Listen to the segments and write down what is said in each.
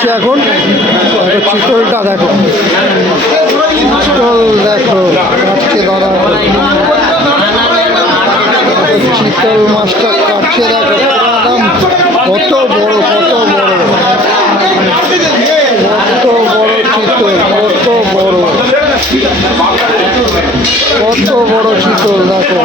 যাচ্ছে এখন। চিতলটা দেখো, চিতল দেখো কাটছে দাদা, চিতল মাছটা কাটছে দেখো, একদম কত বড় কত বড় কত বড় চিতল, কত বড় কত বড় চিতল দেখো।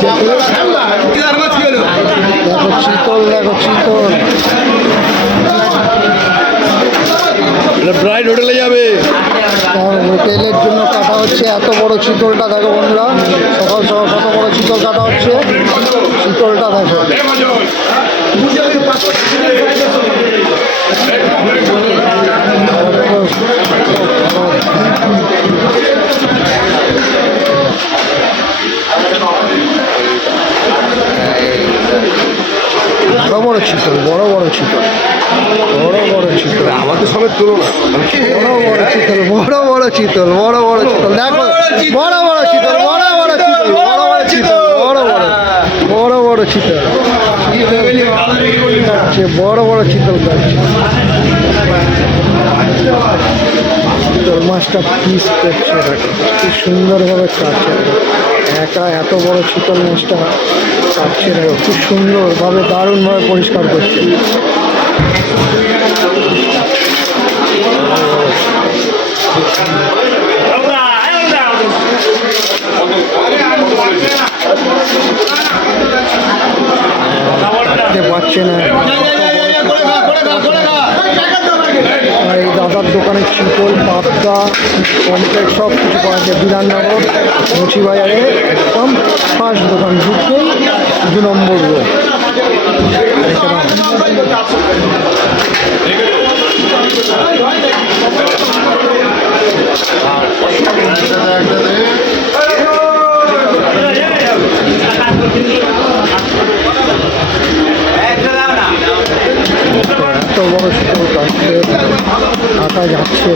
চিতল, হ্যাঁ দেখো চিতল, দেখো চিতল ব্রাইড হোটেলে যাবে, হোটেলের জন্য কাটা হচ্ছে। এত বড় চিতলটা দেখো বন্ধুরা, সকাল সকাল কত বড় চিতল কাটা হচ্ছে। চিতলটা দেখো, বড় বড় চিতল, বড় বড় চিতল, বড় বড় চিতল, আমাদের সমেত তুলো না, বড় বড় চিতল, বড় বড় চিতল, বড় বড় চিতল দেখো, বড় বড় চিতল, বড় বড় চিতল, বড় বড় চিতল, বড় বড় বড় বড় চিতল কাটছে, বড় বড় চিতল কাটছে। চিতল মাছটা পিস করছে দেখো, কি সুন্দরভাবে কাটছে। একা এত বড় চিতল মাছটা কাটছে দেখো, খুব সুন্দরভাবে দারুণভাবে পরিষ্কার করছে। পাচ্ছে না এই দাদার দোকানে চিতল, পাবদা, কমপ্লেট সব কিছু পাওয়া যায়। বিধাননগর মুচি বাজারে একদম ফার্স্ট দোকান, ঢুকতেই 2 নম্বর রোড। এত বড় চিতল কাটছে, কাটা যাচ্ছে,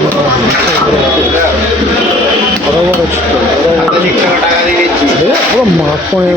বড় বড় চিতল, বড় বড় মাখনের